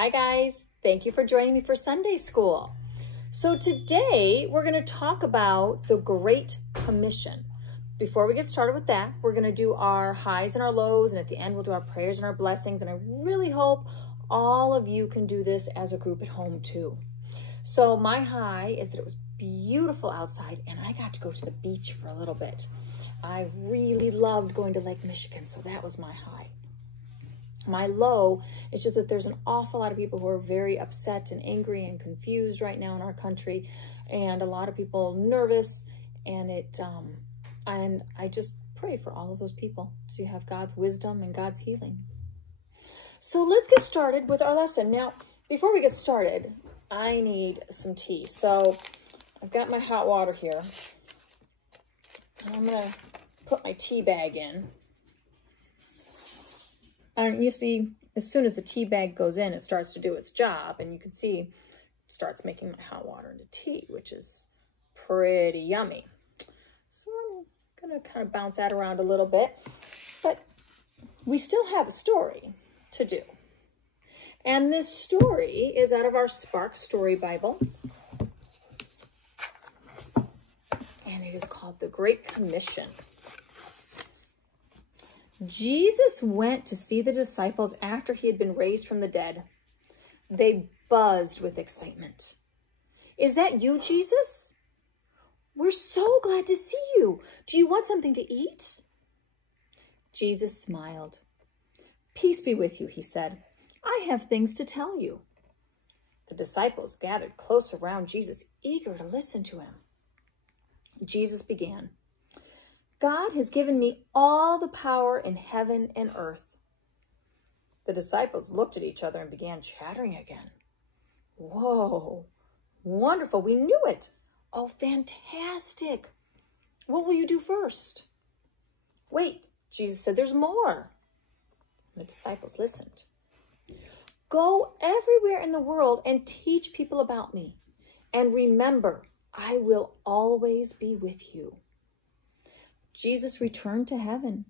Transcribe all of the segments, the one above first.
Hi guys, thank you for joining me for Sunday School. So today we're going to talk about the Great Commission. Before we get started with that, we're going to do our highs and our lows, and at the end we'll do our prayers and our blessings, and I really hope all of you can do this as a group at home too. So my high is that it was beautiful outside and I got to go to the beach for a little bit. I really loved going to Lake Michigan, so that was my high. My low is just that there's an awful lot of people who are very upset and angry and confused right now in our country, and a lot of people nervous, and and I just pray for all of those people to have God's wisdom and God's healing. So let's get started with our lesson. Now, before we get started, I need some tea. So I've got my hot water here, and I'm gonna put my tea bag in. And you see, as soon as the tea bag goes in, it starts to do its job. And you can see it starts making my hot water into tea, which is pretty yummy. So I'm going to kind of bounce that around a little bit. But we still have a story to do. And this story is out of our Spark Story Bible. And it is called The Great Commission. Jesus went to see the disciples after he had been raised from the dead. They buzzed with excitement. "Is that you, Jesus? We're so glad to see you. Do you want something to eat?" Jesus smiled. "Peace be with you," he said. "I have things to tell you." The disciples gathered close around Jesus, eager to listen to him. Jesus began. "God has given me all the power in heaven and earth." The disciples looked at each other and began chattering again. "Whoa, wonderful, we knew it. Oh, fantastic. What will you do first?" "Wait," Jesus said, "there's more." The disciples listened. "Go everywhere in the world and teach people about me. And remember, I will always be with you." Jesus returned to heaven.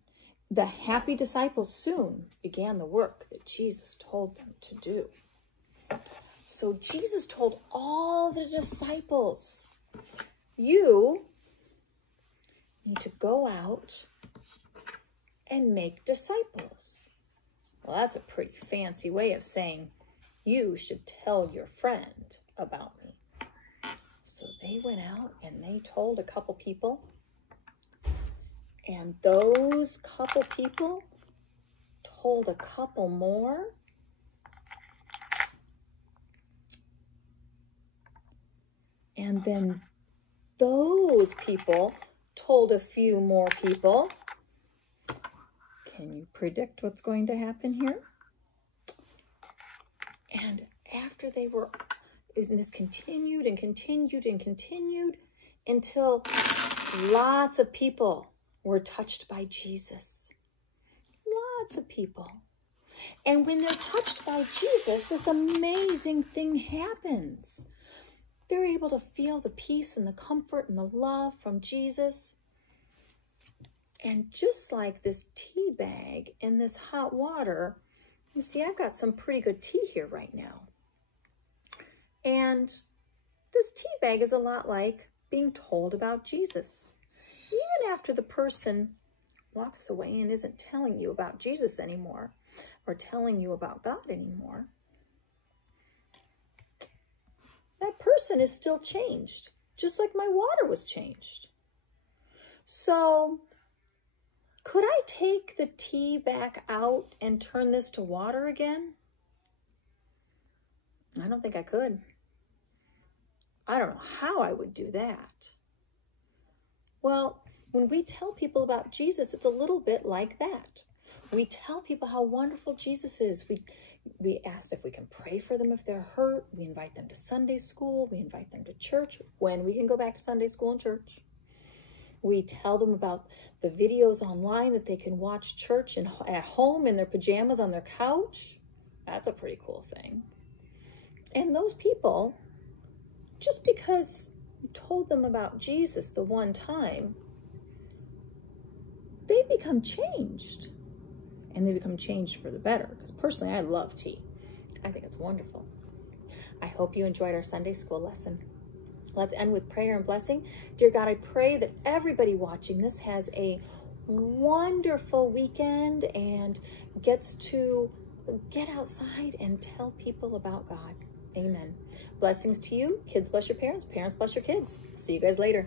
The happy disciples soon began the work that Jesus told them to do. So Jesus told all the disciples, you need to go out and make disciples. Well, that's a pretty fancy way of saying you should tell your friend about me. So they went out and they told a couple people. And those couple people told a couple more. And then those people told a few more people. Can you predict what's going to happen here? And after they were, and this continued and continued and continued until lots of people were touched by Jesus. Lots of people. And when they're touched by Jesus, this amazing thing happens. They're able to feel the peace and the comfort and the love from Jesus. And just like this tea bag and this hot water, you see, I've got some pretty good tea here right now. And this tea bag is a lot like being told about Jesus. Even after the person walks away and isn't telling you about Jesus anymore, or telling you about God anymore, that person is still changed, just like my water was changed. So, could I take the tea back out and turn this to water again? I don't think I could. I don't know how I would do that. Well, when we tell people about Jesus, it's a little bit like that. We tell people how wonderful Jesus is. We ask if we can pray for them if they're hurt. We invite them to Sunday school. We invite them to church when we can go back to Sunday school and church. We tell them about the videos online that they can watch church and at home in their pajamas on their couch. That's a pretty cool thing. And those people, just because you told them about Jesus the one time, they become changed. And they become changed for the better. Because personally, I love tea. I think it's wonderful. I hope you enjoyed our Sunday school lesson. Let's end with prayer and blessing. Dear God, I pray that everybody watching this has a wonderful weekend and gets to get outside and tell people about God. Amen. Blessings to you. Kids bless your parents. Parents bless your kids. See you guys later.